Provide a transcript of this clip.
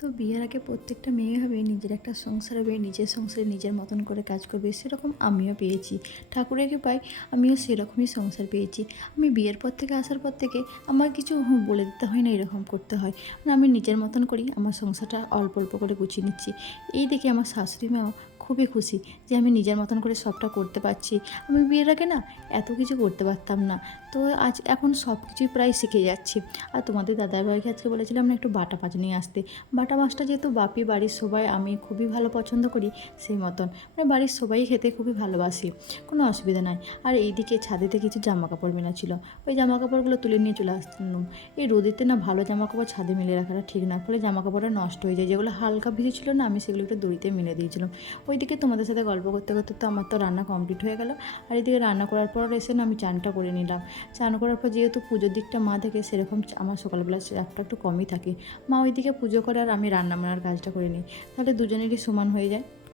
তো বিয়ের আগে প্রত্যেকটা মেয়ে ভাবে নিজের একটা সংসার হবে, নিজের সংসারে নিজের মতন করে কাজ করবে, সেরকম আমিও পেয়েছি। ঠাকুরকে পাই, আমিও সেরকমই সংসার পেয়েছি। আমি বিয়ের পর থেকে আসার পর থেকে আমার কিছু বলে দিতে হয় না, এরকম করতে হয় না, আমি নিজের মতন করি আমার সংসারটা অল্প অল্প করে গুছিয়ে নিচ্ছি। এই দেখে আমার শাশুড়ি মাও খুবই খুশি যে আমি নিজের মতন করে সবটা করতে পারছি। আমি বিয়ের আগে না এত কিছু করতে পারতাম না, তো এখন সব কিছুই প্রায় শিখে যাচ্ছি। আর তোমাদের দাদাভাইকে আজকে বলেছিলাম না একটু বাটা মাছ নিয়ে আসতে। বাটা মাছটা যেহেতু বাপি বাড়ির সবাই আমি খুবই ভালো পছন্দ করি, সেই মতন মানে বাড়ির সবাই খেতে খুবই ভালোবাসি, কোনো অসুবিধা নাই। আর এইদিকে ছাদেতে কিছু জামা কাপড় মেলা ছিল, ওই জামা কাপড়গুলো তুলে নিয়ে চলে আসলাম। এই রোদেতে না ভালো জামা কাপড় ছাদে মেলে রাখাটা ঠিক না, ফলে জামা কাপড়টা নষ্ট হয়ে যায়। যেগুলো হালকা ভিজে ছিল না, আমি সেগুলো একটু দড়িতে মেলে দিয়েছিলাম। ওইদিকে তোমাদের সাথে গল্প করতে করতে তো আমার তো রান্না কমপ্লিট হয়ে গেল। আর এদিকে রান্না করার পর এসে না আমি চানটা করে নিলাম। চান করার পর যেহেতু পুজোর দিকটা মা দেখে, সেরকম আমার সকালবেলা চাপটা একটু কমই থাকে। মা ওইদিকে পুজো করে আর আমি রান্না বান্নার কাজটা করে নিই, তাহলে দুজনেরই সমান হয়ে যায়।